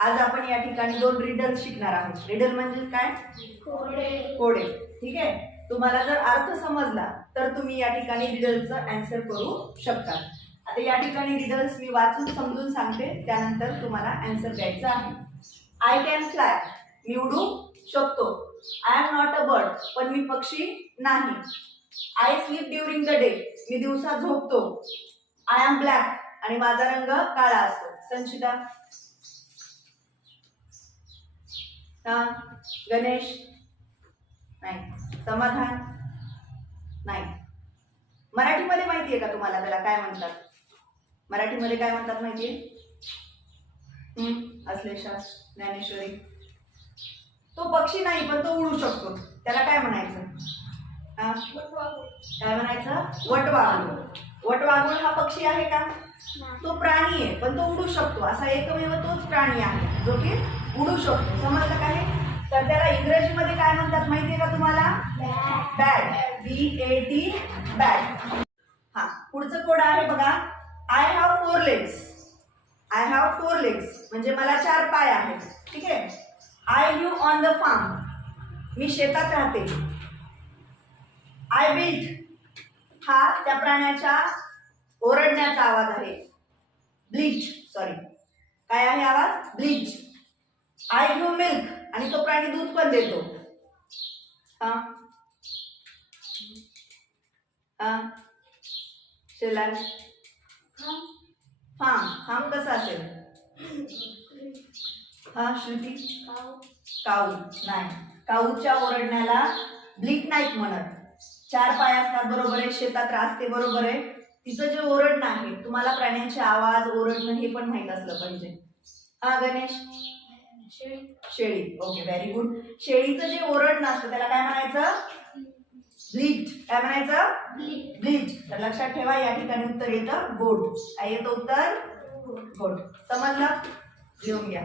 आज आपण या ठिकाणी 2 रिडल शिकणार आहोत. रिडल म्हणजे काय? कोडे. ठीक आहे. तुम्हाला जर अर्थ समजला तर तुम्ही या ठिकाणी रिडलचं आन्सर करू शकता. आता या ठिकाणी रिडल्स मी वाचून समजून सांगते, त्यानंतर तुम्हाला आन्सर द्यायचा आहे. आय कॅन फ्लाय, मी उडू शकतो. I am not a bird, पण मी पक्षी नाही. I sleep during the day, मी दिवसा झोपतो. आय एम ब्लॅक, आणि माझा रंग काळा असतो. संचिता, हा, गणेश नाही, समाधान नाही. मराठीमध्ये माहितीये का तुम्हाला त्याला काय म्हणतात? मराठीमध्ये काय म्हणतात माहितीये? अश्लेषा, ज्ञानेश्वरी. तो पक्षी नाही पण तो उडू शकतो, त्याला काय म्हणायचं? काय म्हणायचं? वटवाघूळ. वटवाघूळ हा पक्षी आहे का? तो प्राणी आहे पण तो उडू शकतो. असा एकमेव तोच प्राणी आहे जो की उडू शकतो. समजलं काय? तर त्याला इंग्रजीमध्ये काय म्हणतात माहितीये का तुम्हाला? बॅट. BAT, bat. हा, पुढचं कोड आहे बघा. I have 4 legs. I have 4 legs म्हणजे मला 4 पाय आहेत. ठीक आहे. I live on the farm, मी शेतात राहते. आय बिल्ट, हा त्या प्राण्याच्या ओरडण्याचा आवाज आहे. ब्लीच, सॉरी, काय आहे आवाज? ब्लीच. आय गिव्ह मिल्क, आणि तो प्राणी दूध पण देतो. हा हा शेलार, फार्म. फार्म कसा असेल? हा श्रुती, काऊ नाही. काऊच्या ओरडण्याला ब्लीट नाहीत म्हणत. 4 पाय असतात, बरोबर आहे. शेतात राहते, बरोबर आहे. तिचं जे ओरडणं आहे, तुम्हाला प्राण्यांचे आवाज, ओरडणं हे पण माहित असलं पाहिजे. हा गणेश, शेळी. Okay, very good. शेळीचं जे ओरडणं असतं त्याला काय म्हणायचं? ब्लीट. काय म्हणायचं? ब्लीट. तर लक्षात ठेवा, या ठिकाणी उत्तर येतं गोट. काय येतं उत्तर? गोट. समजलं? लिहून घ्या.